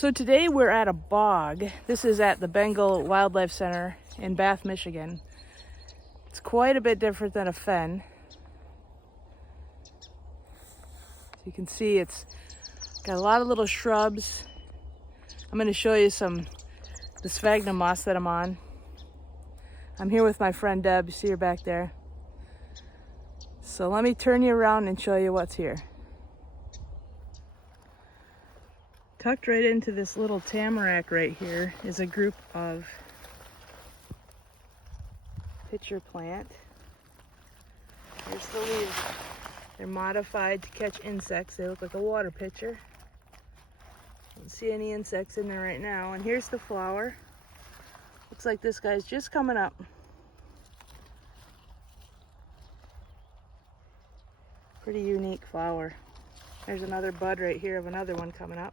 So today we're at a bog. This is at the Bengel Wildlife Center in Bath, Michigan. It's quite a bit different than a fen. So you can see it's got a lot of little shrubs. I'm going to show you the sphagnum moss that I'm on. I'm here with my friend Deb. You see her back there. So let me turn you around and show you what's here. Tucked right into this little tamarack right here is a group of pitcher plant. Here's the leaves. They're modified to catch insects. They look like a water pitcher. Don't see any insects in there right now. And here's the flower. Looks like this guy's just coming up. Pretty unique flower. There's another bud right here of another one coming up.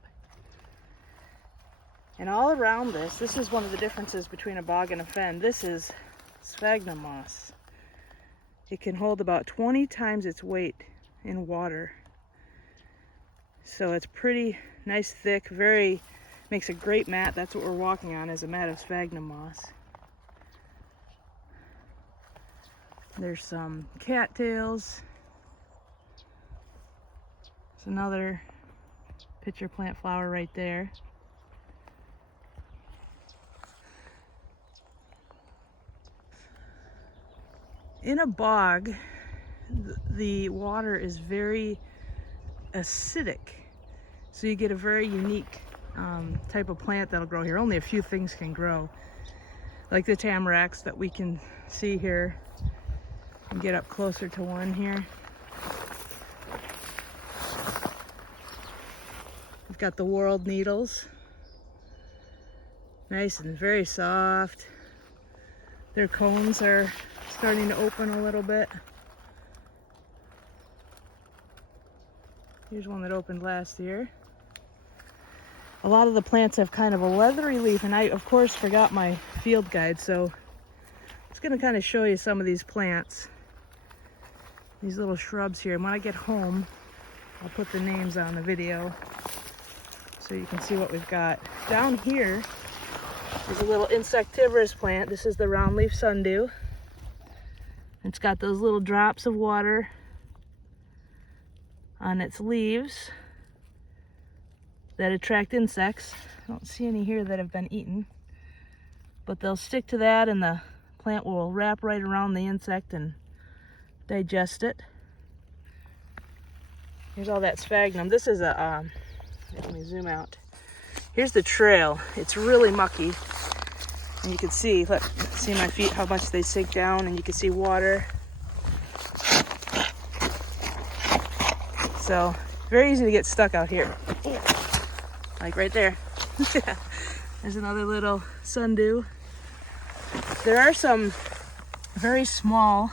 And all around this is one of the differences between a bog and a fen. This is sphagnum moss. It can hold about 20 times its weight in water. So it's pretty nice, thick, makes a great mat. That's what we're walking on, is a mat of sphagnum moss. There's some cattails. There's another pitcher plant flower right there. In a bog, the water is very acidic, so you get a very unique type of plant that'll grow here. Only a few things can grow, like the tamaracks that we can see here. And get up closer to one here. We've got the world needles, nice and very soft. Their cones are starting to open a little bit. Here's one that opened last year. A lot of the plants have kind of a leathery leaf, and I, of course, forgot my field guide, so I'm just going to kind of show you some of these plants. These little shrubs here. And when I get home, I'll put the names on the video so you can see what we've got. Down here is a little insectivorous plant. This is the roundleaf sundew. It's got those little drops of water on its leaves that attract insects. I don't see any here that have been eaten, but they'll stick to that and the plant will wrap right around the insect and digest it. Here's all that sphagnum. This is a, let me zoom out. Here's the trail. It's really mucky. And you can see, look, see my feet, how much they sink down, and you can see water. So, very easy to get stuck out here. Like right there. There's another little sundew. There are some very small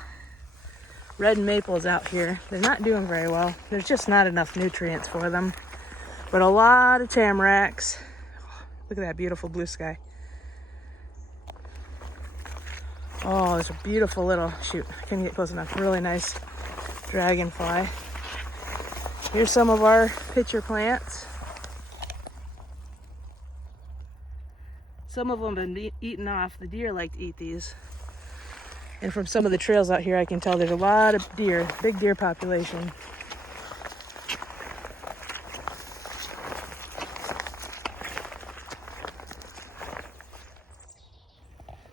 red maples out here. They're not doing very well. There's just not enough nutrients for them. But a lot of tamaracks. Look at that beautiful blue sky. Oh, there's a beautiful little, shoot, I can't get close enough. Really nice dragonfly. Here's some of our pitcher plants. Some of them have been eaten off. The deer like to eat these. And from some of the trails out here, I can tell there's a lot of deer, big deer population.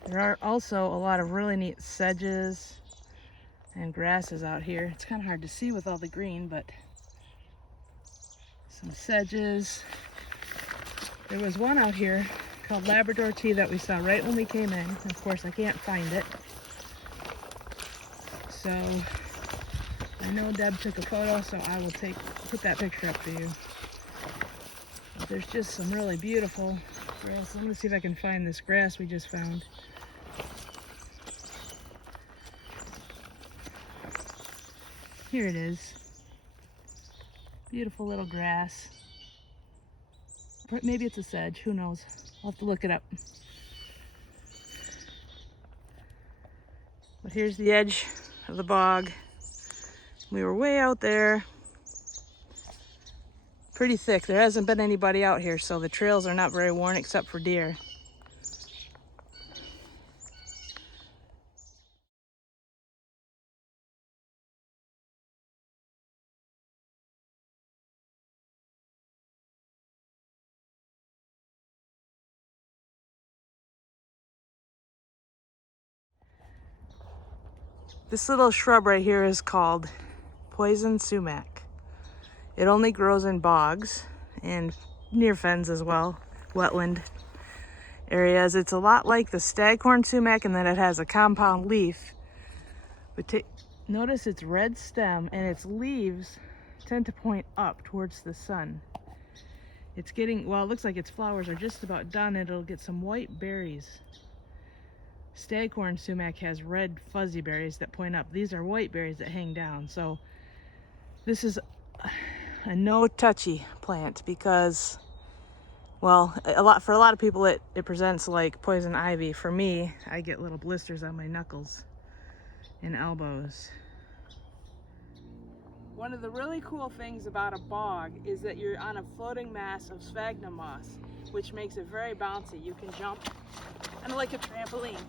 There are also a lot of really neat sedges and grasses out here. It's kind of hard to see with all the green, but some sedges. There was one out here called Labrador tea that we saw right when we came in. Of course, I can't find it. So I know Deb took a photo, so I will put that picture up for you. But there's just some really beautiful grass. I'm gonna see if I can find this grass we just found. Here it is. Beautiful little grass. Maybe it's a sedge, who knows? I'll have to look it up. But here's the edge of the bog. We were way out there. pretty thick. There hasn't been anybody out here, so the trails are not very worn except for deer. This little shrub right here is called poison sumac. It only grows in bogs and near fens as well, wetland areas. It's a lot like the staghorn sumac in that it has a compound leaf. But notice its red stem and its leaves tend to point up towards the sun. It's getting, well, it looks like its flowers are just about done and it'll get some white berries. Staghorn sumac has red fuzzy berries that point up. These are white berries that hang down. So this is a no touchy plant because, well, for a lot of people it presents like poison ivy. For me, I get little blisters on my knuckles and elbows. One of the really cool things about a bog is that you're on a floating mass of sphagnum moss, which makes it very bouncy. You can jump kind of like a trampoline.